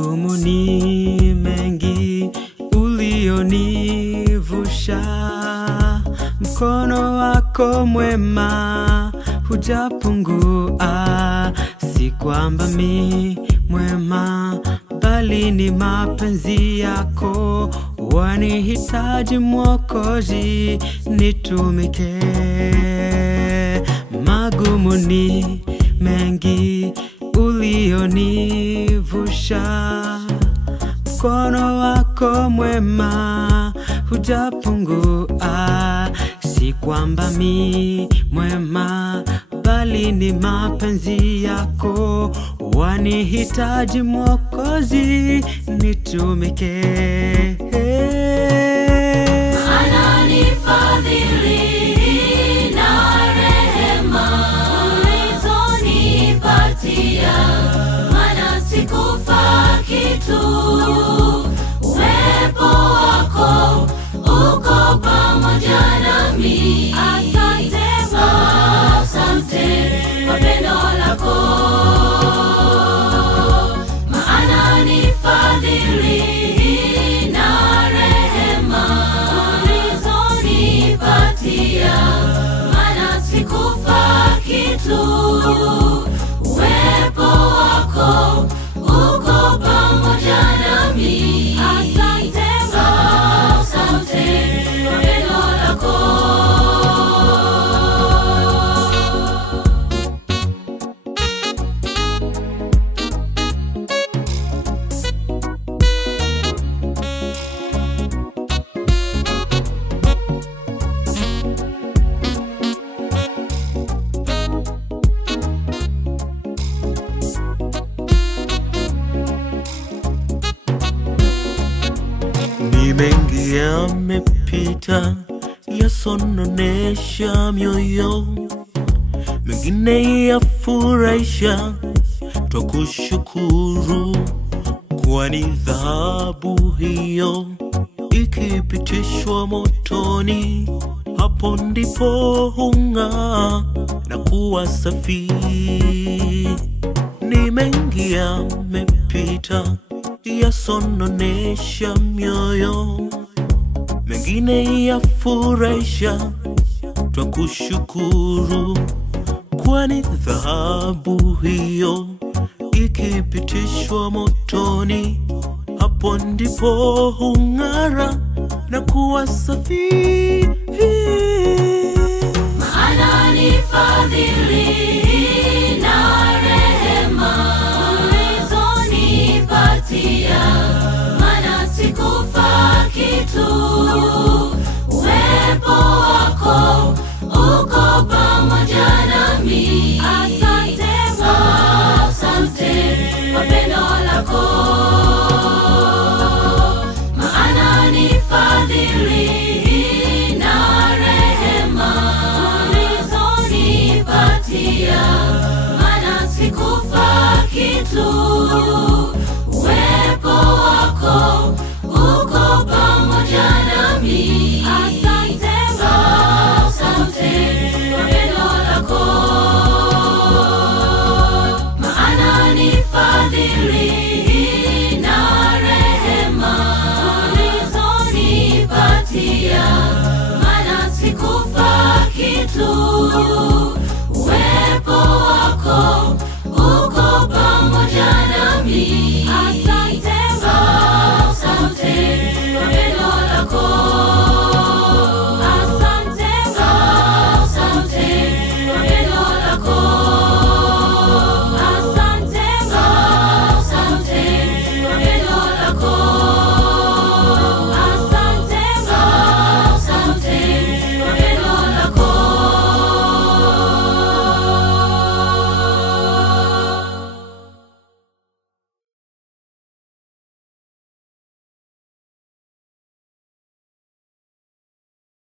Magumu ni mengi ulionivusha, mkono wako mwema hujapungua. Si kwamba mi mwema, bali ni mapenzi yako. Wanihitaji Mwokozi, nitumike. Magumu ni mengi ulionivusha, mkono wako mwema hujapungua. Si kwamba mi mwema, bali ni mapenzi yako. Wanihitaji Mwokozi, nitumike. Ananifadhili na rehema ulizonipatia, maana sikufa kitu. Uwepo wako uko pamoja nami. Asante Bwana, asante kwa pendo lako. Maana nifadhili na rehema ulizonipatia, maana sikufa kitu. Uwepo wako uko pamoja nami. Asante Bwana, asante kwa pendo lako. Ni mengi yamepita, yasononesha mioyo, mengine yafurahisha. Twakushukuru, kwani dhahabu hiyo ikipitishwa motoni, hapo ndipo hung'aa na kuwa safi. Ni mengi yamepita, yasononesha mioyo, mengine yafurahisha. Twakushukuru, kwani dhahabu hiyo ikipitishwa motoni, hapo ndipo hung'ara na kuwa safi. Maana nifadhili na rehema ulizonipatia, maana sikufa kitu. Uwepo wako uko pamoja nami. Asante Bwana, asante kwa pendo lako. Maana nifadhili na rehema ulizonipatia, maana sikufa kitu. Uwepo wako uko pamoja nami. Asante Bwana, asante kwa pendo lako. Maana nifadhili na rehema ulizonipatia, maana sikufa kitu. Uwepo wako uko pamoja nami.